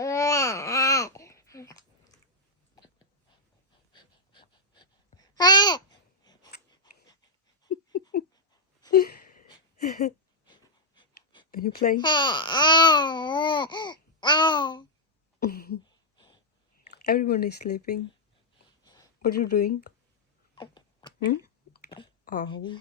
Are you playing? Everyone is sleeping. What are you doing? Oh.